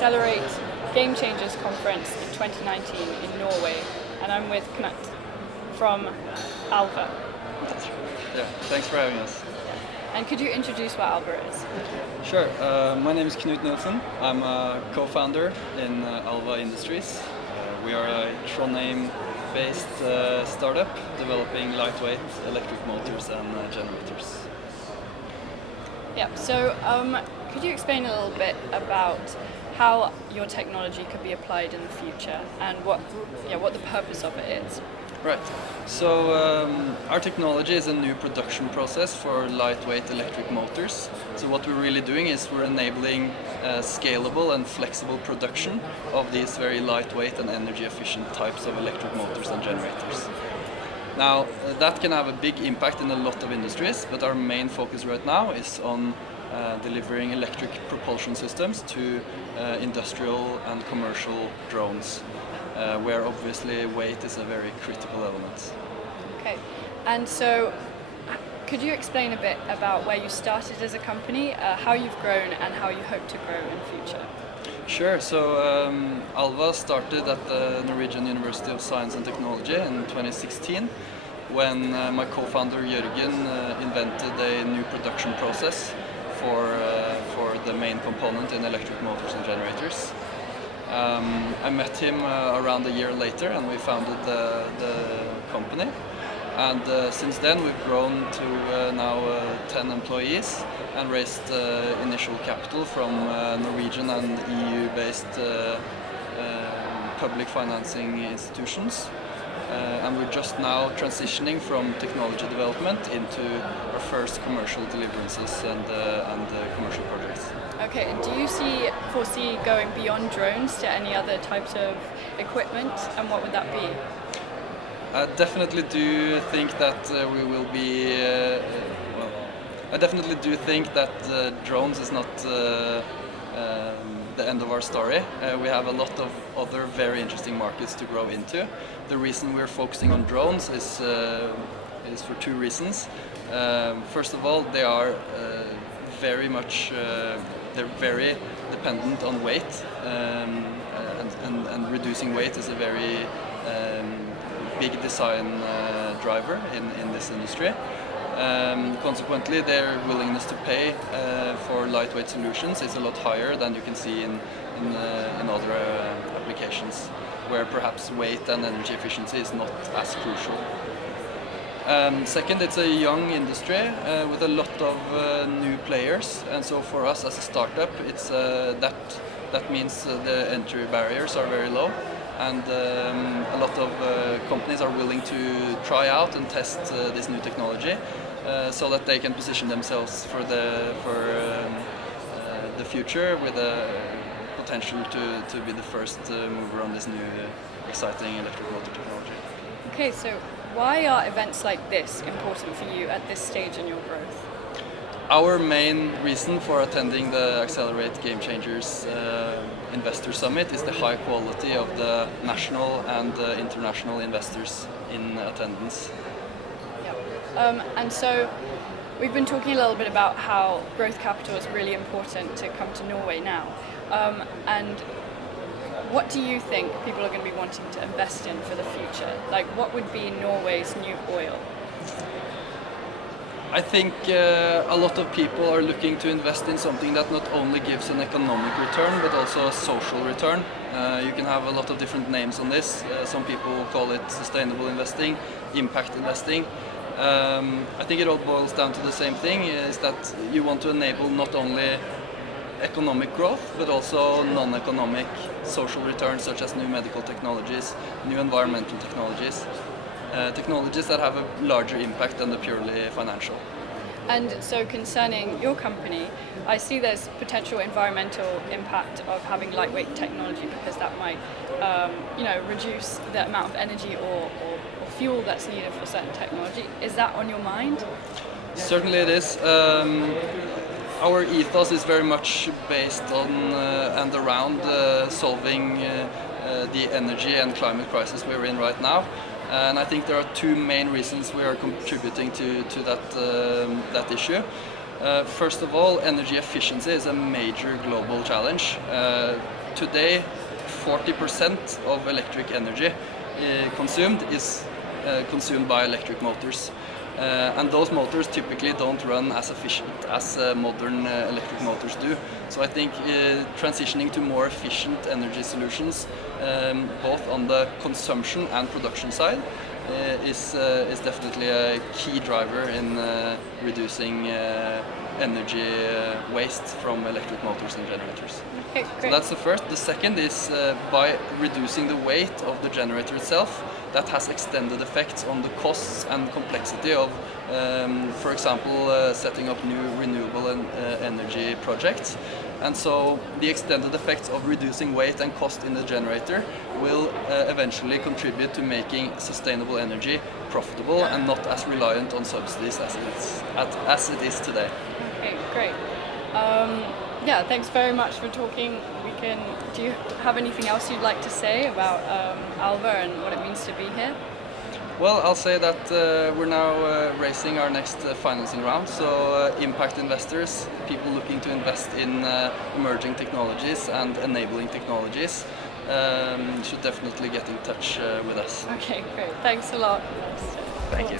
Accelerate Game Changers conference in 2019 in Norway, and I'm with Knut from Alva. Yeah, thanks for having us. And could you introduce what Alva is? Sure. My name is Knut Nielsen. I'm a co-founder in Alva Industries. We are a Trondheim-based startup developing lightweight electric motors and generators. Yeah. So, could you explain a little bit about how your technology could be applied in the future and what the purpose of it is? Right. So our technology is a new production process for lightweight electric motors. So what we're really doing is we're enabling scalable and flexible production of these very lightweight and energy efficient types of electric motors and generators. Now that can have a big impact in a lot of industries, but our main focus right now is on delivering electric propulsion systems to industrial and commercial drones. Where obviously weight is a very critical element. Okay, and so could you explain a bit about where you started as a company, how you've grown and how you hope to grow in the future? Sure, so Alva started at the Norwegian University of Science and Technology in 2016 when my co-founder Jørgen invented a new production process for the main component in electric motors and generators. I met him around a year later and we founded the company, and since then we've grown to now 10 employees and raised initial capital from Norwegian and EU-based public financing institutions, and we're just now transitioning from technology development into our first commercial deliverances and commercial projects. Okay, and do you foresee going beyond drones to any other types of equipment, and what would that be? I definitely do think that we will be. I definitely do think that drones is not the end of our story. We have a lot of other very interesting markets to grow into. The reason we're focusing on drones is for two reasons. First of all, they are very much. They're very dependent on weight, and reducing weight is a very big design driver in this industry. Consequently, their willingness to pay for lightweight solutions is a lot higher than you can see in other applications, where perhaps weight and energy efficiency is not as crucial. Second, it's a young industry with a lot of new players, and so for us as a startup, it's that means the entry barriers are very low, and a lot of companies are willing to try out and test this new technology, so that they can position themselves for the future with a potential to be the first mover on this new exciting electric motor technology. Okay, so why are events like this important for you at this stage in your growth? Our main reason for attending the Accelerate Game Changers Investor Summit is the high quality of the national and international investors in attendance. Yeah. And so we've been talking a little bit about how growth capital is really important to come to Norway now. And what do you think people are going to be wanting to invest in for the future? Like, what would be Norway's new oil? I think a lot of people are looking to invest in something that not only gives an economic return but also a social return. You can have a lot of different names on this. Some people call it sustainable investing, impact investing. I think it all boils down to the same thing, is that you want to enable not only economic growth but also non-economic social returns, such as new medical technologies, new environmental technologies. Technologies that have a larger impact than the purely financial. And so concerning your company, I see there's potential environmental impact of having lightweight technology, because that might reduce the amount of energy or fuel that's needed for certain technology. Is that on your mind? Certainly it is. Our ethos is very much based on and around solving the energy and climate crisis we're in right now. And I think there are two main reasons we are contributing to that issue. First of all, energy efficiency is a major global challenge. today 40% of electric energy consumed is consumed by electric motors. And those motors typically don't run as efficient as modern electric motors do. So I think transitioning to more efficient energy solutions, both on the consumption and production side, is definitely a key driver in reducing energy waste from electric motors and generators. Okay, So great. that's the first. The second is by reducing the weight of the generator itself, that has extended effects on the costs and complexity of, for example, setting up new renewable energy projects. And so the extended effects of reducing weight and cost in the generator will eventually contribute to making sustainable energy profitable and not as reliant on subsidies as it is today. Okay, great. Yeah, thanks very much for talking. Do you have anything else you'd like to say about Alva and what it means to be here? Well, I'll say that we're now raising our next financing round, so impact investors, people looking to invest in emerging technologies and enabling technologies, should definitely get in touch with us. Okay, great. Thanks a lot. Thank you.